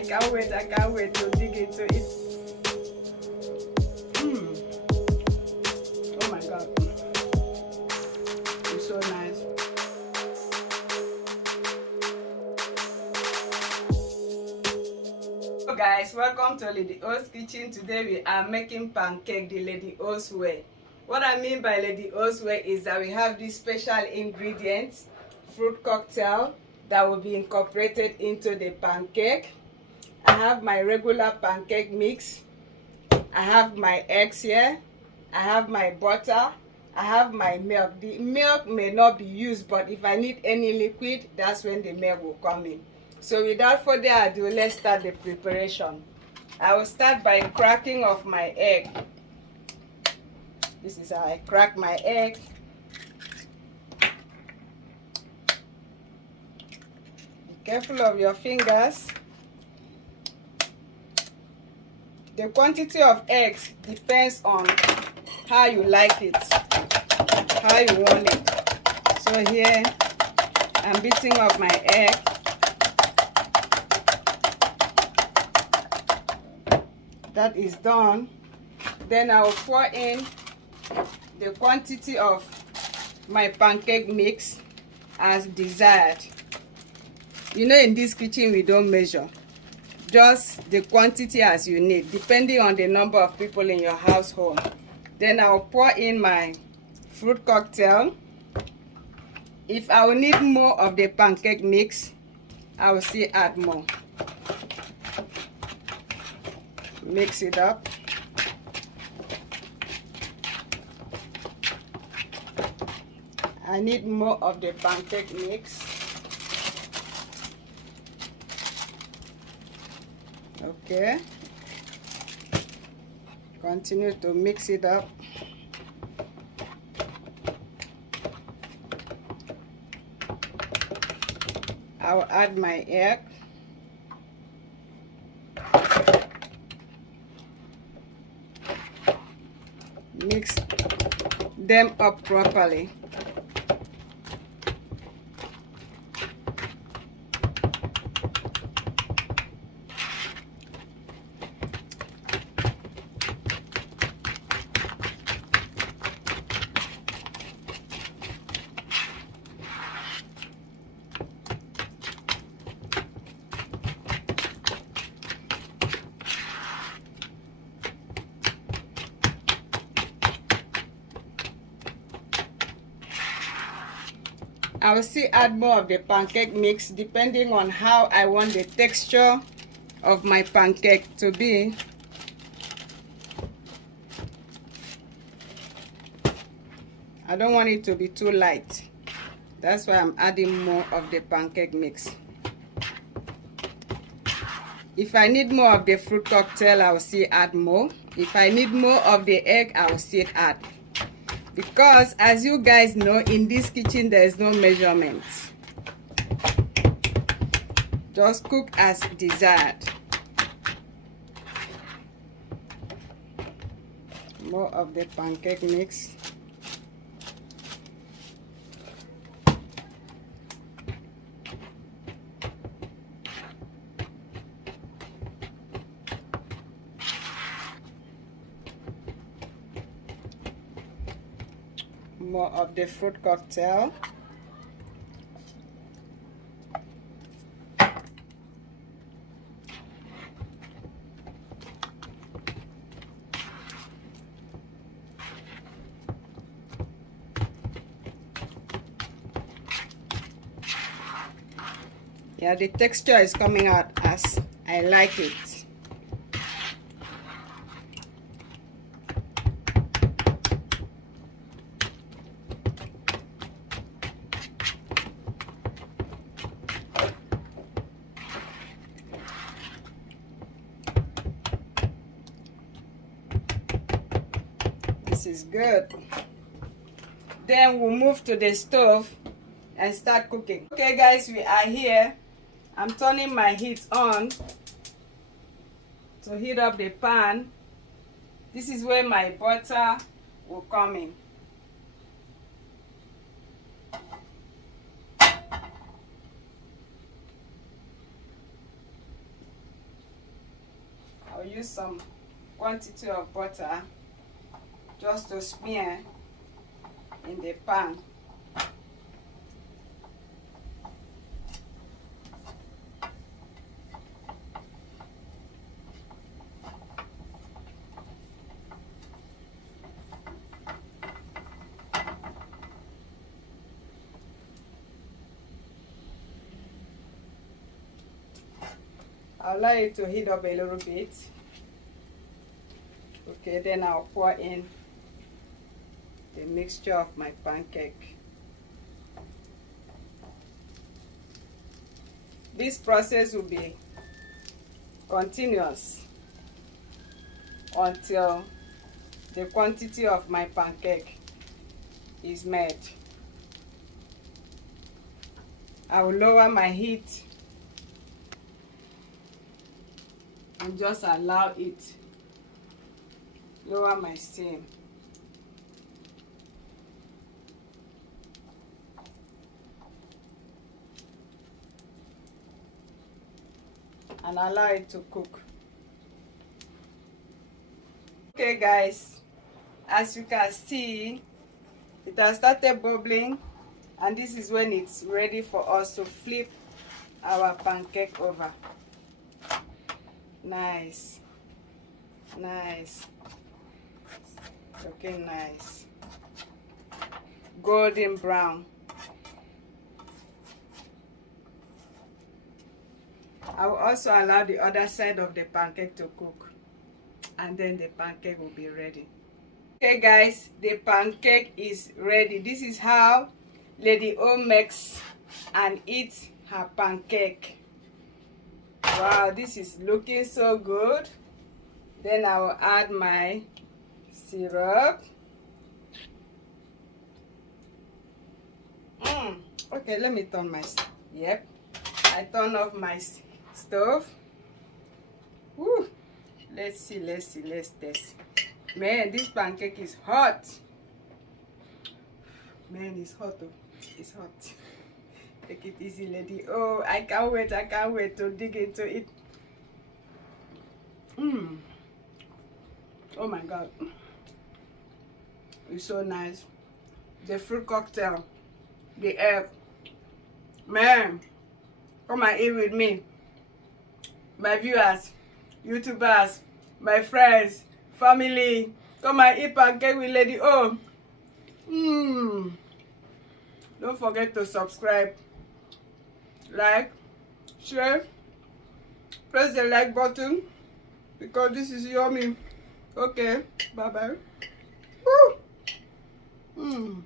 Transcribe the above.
I can't wait to dig into it. Oh my god. It's so nice. Hello guys, welcome to Lady O's kitchen. Today we are making pancake the Lady O's way. What I mean by Lady O's way is that we have this special ingredients, fruit cocktail, that will be incorporated into the pancake. I have my regular pancake mix. I have my eggs here. I have my butter. I have my milk. The milk may not be used, but if I need any liquid, that's when the milk will come in. So without further ado, let's start the preparation. I will start by cracking of my egg. This is how I crack my egg. Be careful of your fingers. The quantity of eggs depends on how you like it, how you want it. So here, I'm beating up my egg. That is done. Then I will pour in the quantity of my pancake mix as desired. You know, in this kitchen we don't measure, just the quantity as you need, depending on the number of people in your household. Then I'll pour in my fruit cocktail. If I will need more of the pancake mix, I will still add more. Mix it up. I need more of the pancake mix. Okay. Continue to mix it up. I'll add my egg. Mix them up properly. I will still add more of the pancake mix depending on how I want the texture of my pancake to be. I don't want it to be too light. That's why I'm adding more of the pancake mix. If I need more of the fruit cocktail, I will still add more. If I need more of the egg, I will still add. Because as you guys know, in this kitchen there is no measurements. Just cook as desired. More of the pancake mix. More of the fruit cocktail. Yeah, the texture is coming out as I like it. This is good. Then we'll move to the stove and start cooking. Okay guys, we are here. I'm turning my heat on to heat up the pan. This is where my butter will come in. I'll use some quantity of butter just to smear in the pan. I'll allow it to heat up a little bit. Okay, then I'll pour in the mixture of my pancake. This process will be continuous until the quantity of my pancake is made. I will lower my heat and just allow it, lower my steam. And allow it to cook. Okay guys, as you can see, it has started bubbling, and this is when it's ready for us to flip our pancake over. Nice, nice, looking nice, golden brown. I will also allow the other side of the pancake to cook, and then the pancake will be ready. Okay guys, the pancake is ready. This is how Lady O makes and eats her pancake. Wow, this is looking so good. Then I will add my syrup. Okay, let me turn my, yep, I turn off my stove. Woo. Let's see, let's test. Man, this pancake is hot. Man, it's hot. Oh. It's hot. Take it easy, Lady. Oh, I can't wait to dig into it. Oh my God. It's so nice. The fruit cocktail, the egg. Man, come and eat with me. My viewers, YouTubers, my friends, family, come and eat pancake with Lady O. Don't forget to subscribe, like, share, press the like button because this is yummy. Okay, bye bye. Woo.